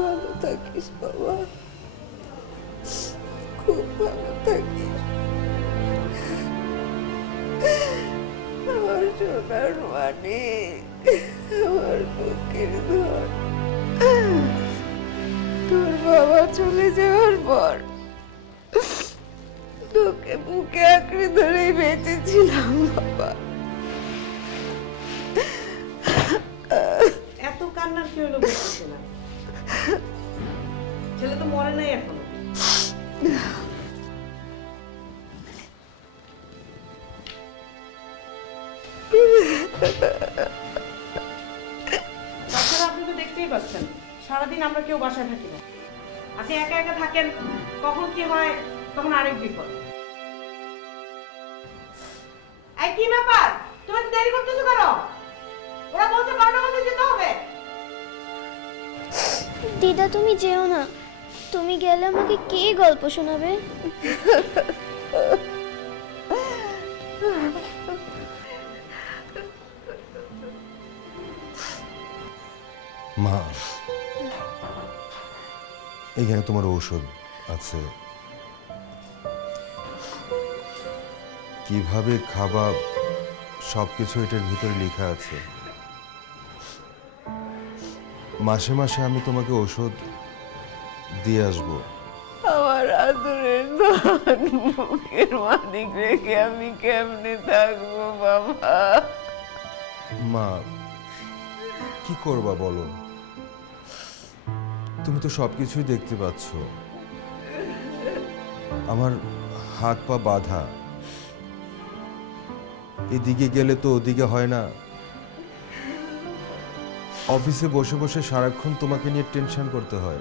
ভালো থাকিস বাবা, খুব ভালো থাকিস আমার সোনার মানে, আমার বুকের ধন। তোর বাবা চলে যাওয়ার পর তোকে বুকে আঁকড়ে ধরেই বেঁচেছিলাম বাবা। এত কান্নার কি হলো বুঝতেছি না, ছেলে তো মরে নাই এখন। তাছাড়া আপনি তো দেখতেই পাচ্ছেন সারাদিন আমরা কেউ বাসায় থাকি না, আপনি একা একা থাকেন, কখন কি হয় তখন আরেক বিপদ। এই কি ব্যাপার, তুমি দেরি করতেছো কেন? ওরা বলছে 12টার মধ্যে যেতে হবে। দিদা তুমি যেও না, তুমি গেলে আমাকে কে গল্প শোনাবে? মা, এখানে তোমার ঔষধ আছে, কিভাবে খাবা সবকিছু এটার ভিতরে লেখা আছে। মাসে মাসে আমি তোমাকে ওষুধ দিয়ে আসবো। আমার আদরের ধন বুকের মানিক রেখে আমি কেমনে থাকবো বাবা? মা, কি করবা বলো? তুমি তো সবকিছুই দেখতে পাচ্ছ, আমার হাত পা বাঁধা, এদিকে গেলে তো ওদিকে হয় না। অফিসে বসে বসে সারাক্ষণ তোমাকে নিয়ে টেনশন করতে হয়।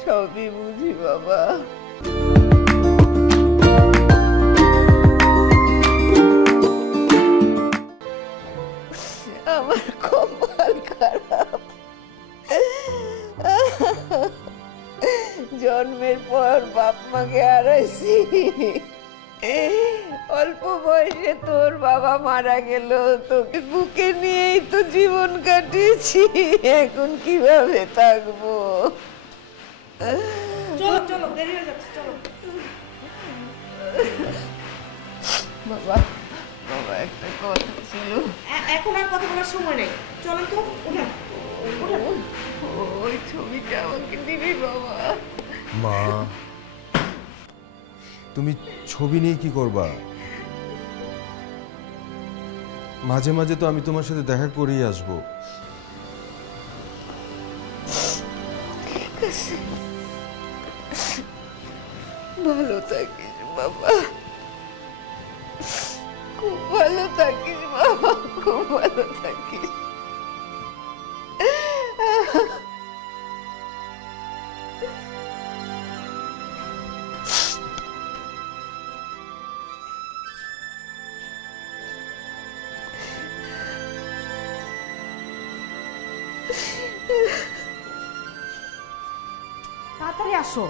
সবই বুঝি বাবা, আমার কপাল খারাপ। জন্মের পর বাপ মাকে হারাইছি, অল্প বয়সে তোর বাবা মারা গেল, তোকে বুকে নিয়েই তো জীবন কাটিয়েছি, এখন কিভাবে থাকবো? চলো চলো, দেরি হয়ে যাচ্ছে, চলো। বাবা বাবা একটা কথা ছিল। এখন আর কথা বলার সময় নেই, চলো তো, উঠেন উঠেন। ওই ছবিটা আমাকে দিবি বাবা? মা, তুমি ছবি নিয়ে কি করবা? মাঝে মাঝে তো আমি তোমার সাথে দেখা করেই আসবো। ঠিক আছে, ভালো থাকিস বাবা, খুব ভালো থাকিস বাবা, খুব ভালো থাকিস। তাড়াতাড়ি আসো।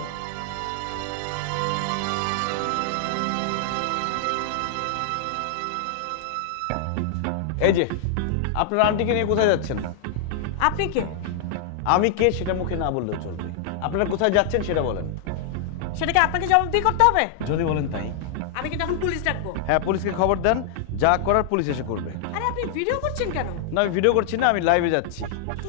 এই যে আপনার আন্টিকে নিয়ে কোথায় যাচ্ছেন? আপনি কে? আমি কে সেটা মুখে না বললেও চলবে, আপনারা কোথায় যাচ্ছেন সেটা বলেন। সেটাকে আপনাকে জবাবদিহি করতে হবে? যদি বলেন তাই। আমি কিন্তু এখন পুলিশ ডাকবো। হ্যাঁ, পুলিশকে খবর দেন, যা করার পুলিশ এসে করবে। আরে আপনি ভিডিও করছেন কেন? না, আমি ভিডিও করছি না, আমি লাইভে যাচ্ছি।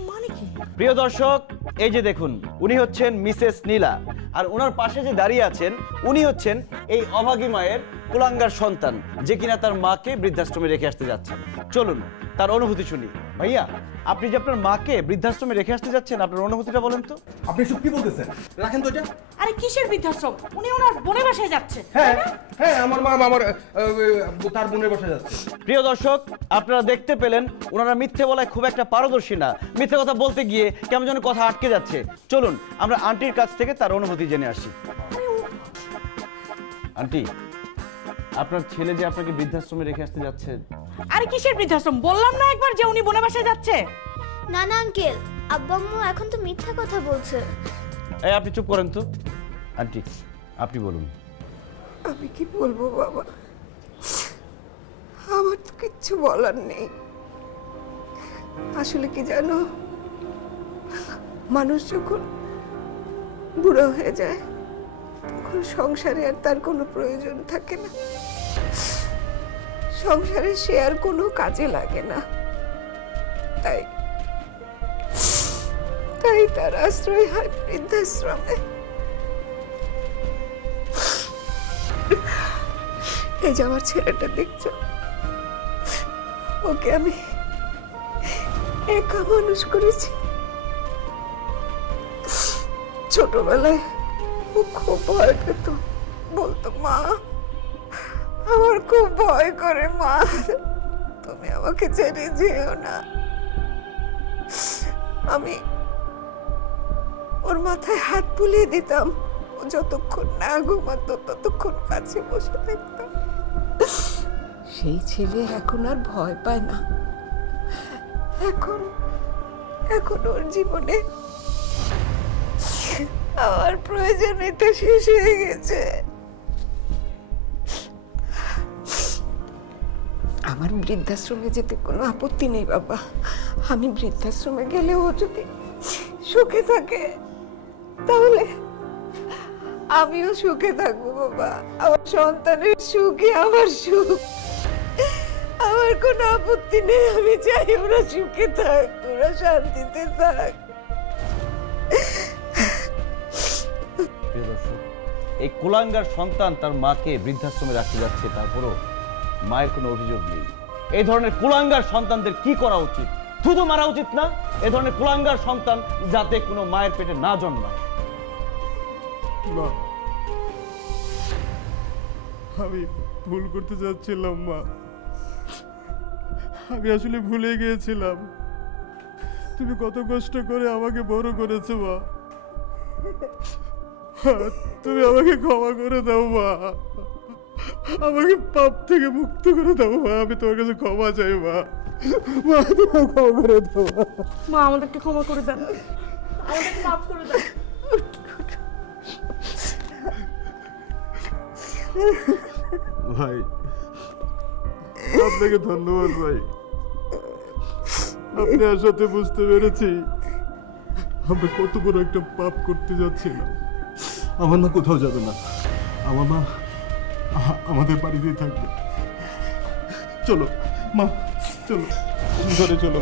মানে কি? প্রিয় দর্শক, এই যে দেখুন, উনি হচ্ছেন মিসেস নীলা, আর ওনার পাশে যে দাঁড়িয়ে আছেন উনি হচ্ছেন এই অভাগী মায়ের কুলাঙ্গার সন্তান, যে কিনা তার মাকে বৃদ্ধাশ্রমে রেখে আসতে যাচ্ছেন। চলুন তার অনুভূতি শুনি। ভাইয়া, আপনি যে আপনার মাকে বৃদ্ধাশ্রমে রেখে আসতে যাচ্ছেন, আপনার অনুভূতিটা বলেন তো। আপনি সব কি বলতেছেন? রাখেন তো এটা। আরে কিসের বৃদ্ধাশ্রম? উনি ওনার বোনের বাসায় যাচ্ছে। হ্যাঁ হ্যাঁ, আমার মা আমার তার বোনের বাসায় যাচ্ছে। প্রিয় দর্শক, আপনারা দেখতে পেলেন ওনারা মিথ্যে বলায় খুব একটা পারদর্শী না, মিথ্যে কথা বলতে গিয়ে কেমন যেন কথা আটকে যাচ্ছে। চলুন আমরা আন্টির কাছ থেকে তার অনুভূতি জেনে আসি। আন্টি, আপনার ছেলে যে আপনাকে বৃদ্ধাশ্রমে রেখে আসতে যাচ্ছে। আরে কিসের বৃদ্ধাশ্রম? বললাম না একবার যে উনি বোনের বাসায় যাচ্ছে। না না আঙ্কেল, আব্বু আম্মু এখন তো মিথ্যা কথা বলছে। এই আপনি চুপ করেন তো। আন্টি, আপনি বলুন। আমি কি বলবো বাবা, আমার তো কিচ্ছু বলার নেই। আসলে কি জানো, মানুষ যখন বুড়ো হয়ে যায় তখন সংসারে আর তার কোনো প্রয়োজন থাকে না, সংসারে সে আর কোনো কাজে লাগে না। তাই তাই তার আশ্রয় হয় বৃদ্ধাশ্রমে। এই যে আমার ছেলেটা দেখছো, ওকে আমি একা মানুষ করেছি। ছোটবেলায় ও খুব ভয় পেত, বলতো মা আমার খুব ভয় করে, মা তুমি আমাকে ছেড়ে যেও না। আমি ওর মাথায় হাত বুলিয়ে দিতাম, ও যতক্ষণ না ঘুমাতো ততক্ষণ কাছে বসে থাকতাম। সেই ছেলে এখন আর ভয় পায় না। এখন এখন ওর জীবনে আমার প্রয়োজনীয়তা শেষ হয়ে গেছে। আমার বৃদ্ধাশ্রমে যেতে কোনো আপত্তি নেই বাবা। আমি বৃদ্ধাশ্রমে গেলে ও যদি সুখে থাকে তাহলে আমিও সুখে থাকবো বাবা। আমার সন্তানের সুখই আমার সুখ, আমার কোনো আপত্তি নেই। আমি চাই ওরা সুখে থাক, ওরা শান্তিতে থাক। প্রিয় দর্শক, এই কুলাঙ্গার সন্তান তার মাকে বৃদ্ধাশ্রমে রাখতে যাচ্ছে, তারপরও মায়ের কোনো অভিযোগ নেই। এই ধরনের কুলাঙ্গার সন্তানদের কি করা উচিত? থুতু মারা উচিত না? এই ধরনের কুলাঙ্গার সন্তান যাতে কোনো মায়ের পেটে না জন্মায়। মা, আমি ভুল করতে যাচ্ছিলাম মা, আমি আসলে ভুলে গিয়েছিলাম। তুমি কত কষ্ট করে আমাকে বড় করেছো মা, তুমি আমাকে ক্ষমা করে দাও মা, আমাকে পাপ থেকে মুক্ত করে দাও মা, আমি তোমার কাছে ক্ষমা চাই মা। মা তুমি ক্ষমা করে দাও মা, আমাদেরকে ক্ষমা করে দেন, আমাদেরকে মাফ করে দেন। ভাই, আপনাকে ধন্যবাদ ভাই, আপনি আসাতে বুঝতে পেরেছি আমরা কত বড় একটা পাপ করতে যাচ্ছি না। আমার মা কোথাও যাবে না, আমার মা আমাদের বাড়িতেই থাকবে। চলো মা, চলো ঘরে চলো।